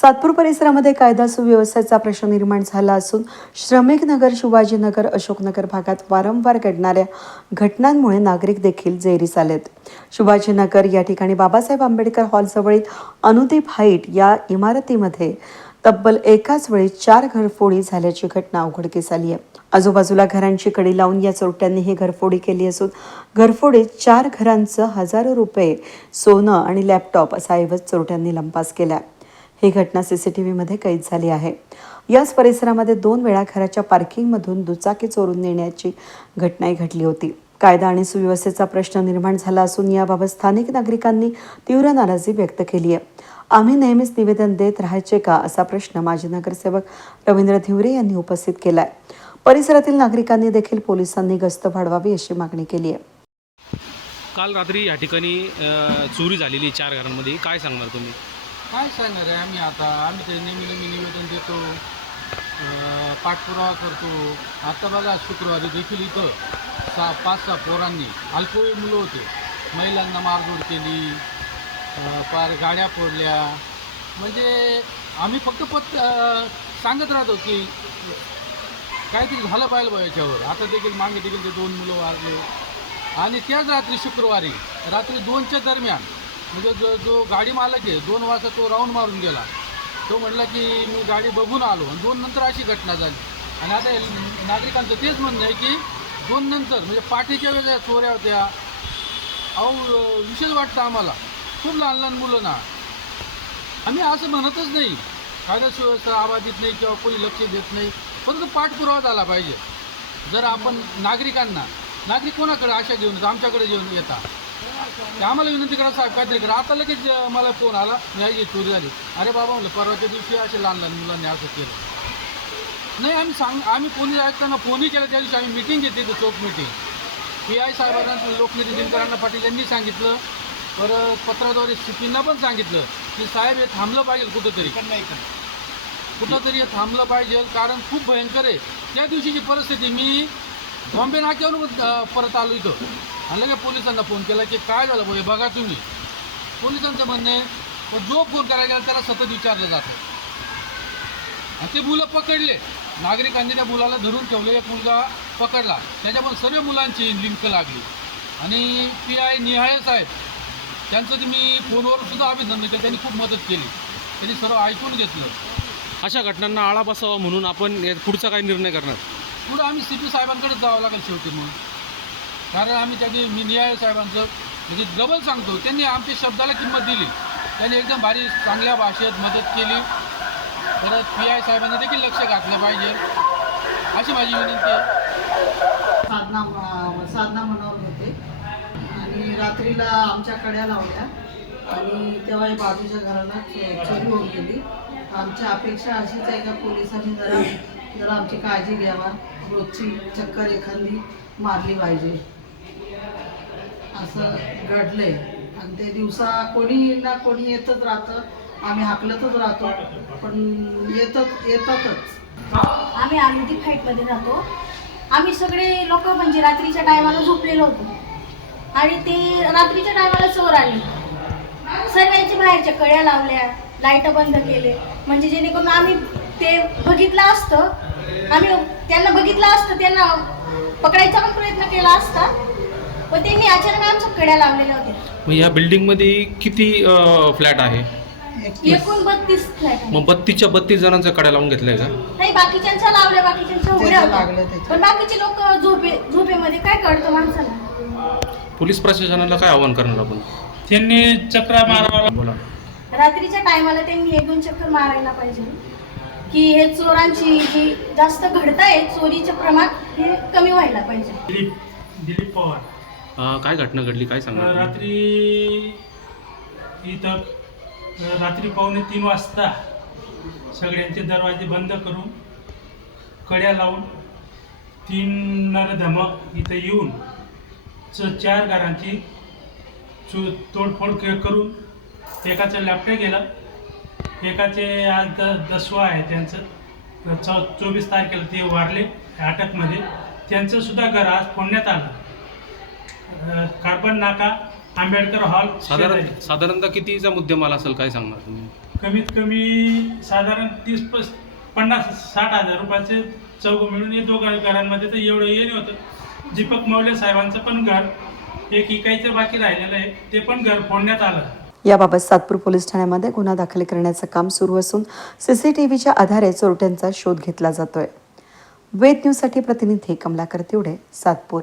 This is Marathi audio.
सातपूर परिसरामध्ये कायदा सुव्यवस्थेचा प्रश्न निर्माण झाला असून श्रमिक नगर शिवाजीनगर अशोकनगर भागात वारंवार घडणाऱ्या घटनांमुळे नागरिक देखील जेरीस आलेत. शिवाजीनगर या ठिकाणी बाबासाहेब आंबेडकर हॉलजवळील अनुदीप हाईट या इमारतीमध्ये तब्बल एकाच वेळी चार घरफोडी झाल्याची घटना उघडकीस आली आहे. आजूबाजूला घरांची कडी लावून या चोरट्यांनी ही घरफोडी केली असून घरफोडीत चार घरांचं हजारो रुपये सोनं आणि लॅपटॉप असा ऐवज चोरट्यांनी लंपास केला ही घटना सी सी टी व्हीमध्ये कैद झाली आहे. याच परिसरामध्ये दोन वेळा घराच्या पार्किंगमधून दुचाकी चोरून नेण्याची घटनाही घडली होती. कायदा आणि सुव्यवस्थेचा प्रश्न निर्माण झाला असून याबाबत स्थानिक नागरिकांनी तीव्र नाराजी व्यक्त केली आहे. आम्ही नेहमीच निवेदन देत राहायचे का असा प्रश्न माजी नगरसेवक रवींद्र धिवरे यांनी उपस्थित केला आहे परिसरातील नागरिकांनी देखील पोलिसांनी गस्त वाढवावी अशी मागणी केली आहे. काल रात्री या ठिकाणी चोरी झालेली चार घरांमध्ये काय सांगणार तुम्ही? काय सांगणार आहे आम्ही आता? आम्ही ते नेहमी नेहमी निवेदन देतो. अं, पाठपुरावा करतो. आता बघा शुक्रवारी देखील इथं सहा पाच सहा पोरांनी अल्पवयीन मुलं होते. महिलांना मारझोड केली. अं, पार गाड्या फोडल्या. म्हणजे आम्ही फक्त पत अं, सांगत राहतो की काहीतरी झालं पाहिलं बा याच्यावर. आता देखील मागे देखील ते दोन मुलं वारले. आणि त्याच रात्री शुक्रवारी रात्री दोनच्या दरम्यान म्हणजे जो जो गाडी मालक आहे दोन वाजता तो राऊंड मारून गेला. तो म्हणला की मी गाडी बघून आलो. आणि दोन नंतर अशी घटना झाली. आणि आता नागरिकांचं तेच म्हणणं आहे की दोन नंतर म्हणजे पाठीच्या वेगळ्या चोऱ्या होत्या. अहो विशेष वाटतं आम्हाला. खूप लहान लहान मुलं ना. आम्ही असं म्हणतच नाही. कायदा सुव्यवस्था देत नाही किंवा कोणी लक्ष देत नाही. परंतु पाठपुरावा झाला पाहिजे. जर आपण नागरिकांना नागरिक कोणाकडे आशा घेऊन येतात आमच्याकडे घेऊन येतात ते आम्हाला विनंती करा साहेब काहीतरी करा. आता लगेच मला फोन आला. नाही चोरी झाली. अरे बाबा म्हणलं परवाच्या दिवशी असे लहान लहान मुलांनी असं केलं. नाही आम्ही सांग आम्ही पोलीस आयुक्तांना फोनही केला त्या दिवशी आम्ही मिटिंग घेतली होती चोख मिटिंग पी आय साहेबांना लोकनेते दिनकरांना पाटील यांनी सांगितलं. परत पत्राद्वारे सीपींना पण सांगितलं की साहेब हे थांबलं पाहिजे कुठंतरी. कुठंतरी हे थांबलं पाहिजे कारण खूप भयंकर आहे. त्या दिवशीची परिस्थिती मी बॉम्बे नाक्यावरून परत आलो इथं. आणि लगेच पोलिसांना फोन केला की काय झालं बघ हे बघा तुम्ही. पोलिसांचं म्हणणं आहे पण जो फोन करायला गेला त्याला सतत विचारलं जातं. आणि ते मुलं पकडले. नागरिकांनी त्या मुलाला धरून ठेवले. एक मुलगा पकडला. त्याच्यामुळे सर्व मुलांची लिंक लागली. आणि पी आय निहाळे साहेब त्यांचं ते मी फोनवर सुद्धा अभिनंदन केलं. त्यांनी खूप मदत केली. त्यांनी सर्व ऐकून घेतलं. अशा घटनांना आळा बसावा म्हणून आपण या पुढचा काही निर्णय करणार. पुढं आम्ही सी पी साहेबांकडे जावं लागेल शेवटी म्हणून. कारण आम्ही त्यांनी मी निहाळे साहेबांचं म्हणजे डबल सांगतो. त्यांनी आमच्या शब्दाला किंमत दिली. त्यांनी एकदम भारी चांगल्या भाषेत मदत केली. परत पी आय साहेबांनी देखील लक्ष घातलं पाहिजे. अशी माझी विनंती आहे. साधना साधना म्हणून होते आणि रात्रीला आमच्या कड्या लावल्या. आणि तेव्हा बाजूच्या घराला चोरी होऊन गेली. आमच्या अपेक्षा अशीच आहे का पोलिसांनी जरा जरा आमची काळजी घ्यावा. रोजची चक्कर एखादी मारली पाहिजे. असं घडलंय. आणि ते दिवसा कोणी ना कोणी येतच राहतं. आम्ही हाकलतच राहतो. पण येतच येतातच. आम्ही आनंदी फाईटमध्ये राहतो. आम्ही सगळे लोक म्हणजे रात्रीच्या टायमाला झोपलेलो होतो. आणि ते रात्रीच्या टायमाला चोर आले. सर्वांच्या बाहेरच्या कळ्या लावल्या. लाइट बंद केले. म्हणजे जेणेकरून आम्ही ते बघितलं असतं. आम्ही त्यांना बघितलं असतं त्यांना पकडायचा पण प्रयत्न केला असता. पण त्यांनी अचानक आमच्या कड्या लावलेल्या होत्या. मग या बिल्डिंगमध्ये किती फ्लॅट आहे? एकूण बत्तीस फ्लॅट मग बत्तीसच्या बत्तीस जणांचा कड्या लावून घेतलाय का? नाही बाकीच्यांच्या लावल्या बाकीच्यांच्या उघड्या त्याच्या लागल्या होत्या त्याच्या. पण बाकीचे लोक झोपे झोपेमध्ये काय कळतं माणसाला? पोलीस प्रशासनाला काय आवाहन करणार आपण? त्यांनी चक्रा मारावा बोला. रात्रीच्या टायमाला त्यांनी एक दोन चक्कर मारायला पाहिजे. की हे चोरांची जी जास्त घडताय चोरीचे प्रमाण हे कमी व्हायला पाहिजे. दिलीप दिलीप पवार. अ, काय घटना घडली? काय सांगणार तुम्ही? रात्री इथं अ, रात्री पावणे तीन वाजता सगळ्यांचे दरवाजे बंद करून कड्या लावून तीन नरधम इथं येऊन च चार घरांची चो तोडफोड के करून एकाचं लॅपटॉप गेलं. एकाचे आज द दसवा आहे त्यांचं चौ चोवीस तारखेला ते वारले अटकमध्ये. त्यांचं सुद्धा घर आज फोडण्यात आलं. कार्बन नाका आंबेडकर हॉल साधारण शेजारी. साधारणतः कितीचा मुद्देमाल असेल काय सांगणार तुम्ही? कमीत कमी साधारण तीस पस पन्नास साठ हजार रुपयाचे चौघ मिळून हे दोघं घरांमध्ये तर एवढं हे नाही होतं. दीपक मौले साहेबांचं पण घर एक इकायचं बाकी राहिलेलं आहे ते पण घर फोडण्यात आलं. याबाबत सातपूर पोलीस ठाण्यामध्ये गुन्हा दाखल करण्याचं काम सुरू असून सीसीटीव्हीच्या आधारे चोरट्यांचा शोध घेतला जातोय. वेद न्यूजसाठी प्रतिनिधी कमलाकर तिवडे सातपूर.